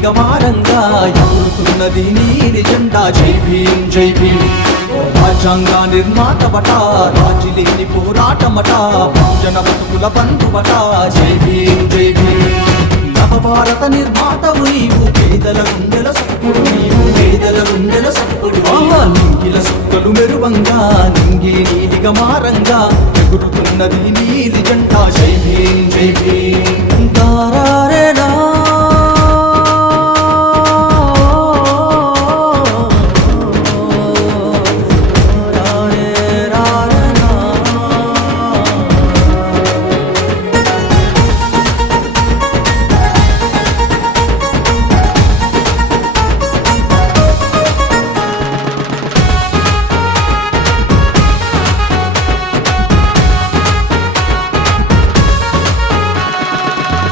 నీలిగమారంగా ఎగురుతున్నది నీలి జెండా జై భీం జై భీం రాజ్యాంగ నిర్మాతవట రాజులేని పోరాటమట బహుజన బతుకుల బంధువట జై భీం జై భీం నవభారత నిర్మాతవు నీవు పేదల గుండెల సప్పుడు నీవు పేదల గుండెల సప్పుడు నింగిల సుక్కలు మెరువంగా నింగి నీలిగమారంగా ఎగురుతున్నది నీలి జెండా జై భీం జై భీం దారారేనా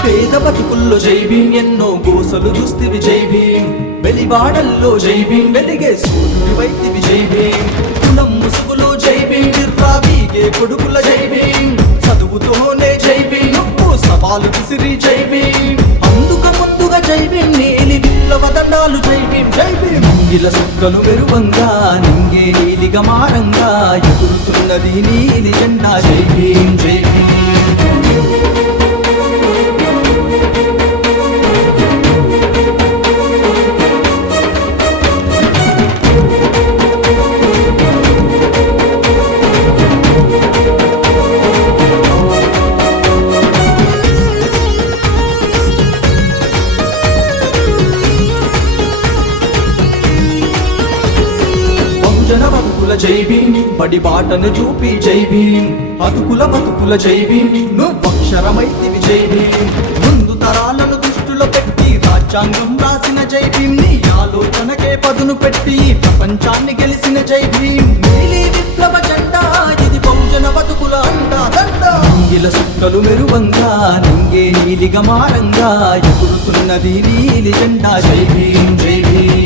పేద బతుకుల్లో జై భీం ఎన్నో గోసలు చూస్తివి జై భీం వెలివాడల్లో జై భీం వెలిగే సూర్యుడి వైతివి జై భీం కులం ముసుగులో జై భీం వీగే కొడుకుల జై భీం చదువుతోనే జై భీం నువ్వు సవాలు విసిరి జై భీం అందుక ముందుగా జై భీం నీలి విప్లవ దండాలు జై భీం జై భీం నింగిల సుక్కలు మెరువంగా నింగే నీలిగమారంగా ఎగురుతున్నది నీలి జెండా జై భీం జై భీం బతుకుల జై భీం బడి బాటను చూపి జై భీం బతుకుల బతుకుల జై భీం నువ్వక్షరమైతివి జై భీం ముందు తరాలను దృష్టిలో పెట్టి రాజ్యాంగం రాసిన జై భీం నీ ఆలోచనకే పదును పెట్టి ప్రపంచాన్ని గెలిచిన జై భీం నీలి విప్లవ జెండా ఇది బహుజన బతుకుల అండా దండా నింగిల సుక్కలు మెరువంగా నింగే నీలిగమారంగా ఎగురుతున్నది నీలి జెండా జై భీం జై భీం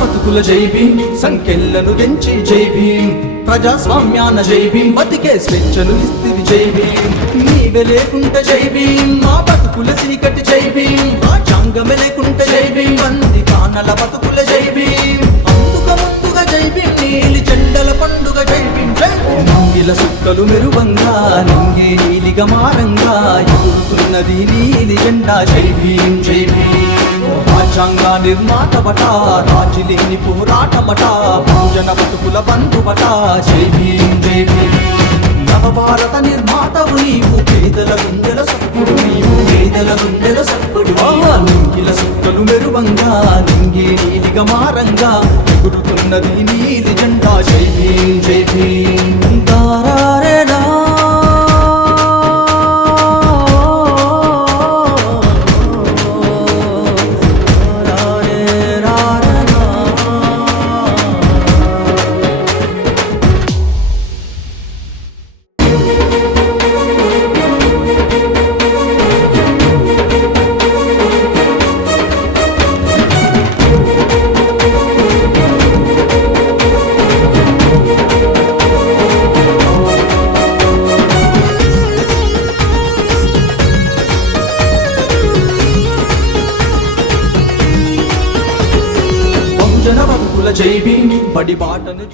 బతుకుల జై భీం సంఖ్యలను తెంచి జై భీం ప్రజాస్వామ్యాన జై భీం బతికే స్వేచ్ఛను ఇస్తివి జై భీం నీవే లేకుంటే జై భీం మా బతుకుల చీకటి జై భీం రాజ్యాంగమే లేకుంటే జై భీం బంది కానల బతుకుల జై భీం అందుక ముందుగా జై భీం నీలి జెండల పండుగ జై భీం జై భీం నింగిల సుక్కలు మెరువంగా నింగే నీలిగమారంగా ఎగురుతున్నది నీలి జెండా జై భీం జై భీం రాజ్యాంగ నిర్మాతవట రాజులేని పోరాటమట బహుజన బతుకుల బంధువట జై భీం జై భీం నవభారత నిర్మాతవు నీవు పేదల గుండెల సప్పుడు నీవు పేదల గుండెల సప్పుడు నింగిల సుక్కలు మెరువంగా నింగి నీలిగమారంగా ఎగురుతున్నది నీలి జెండా జై భీం జై భీం దారారేనా జై భీం బడి బాటను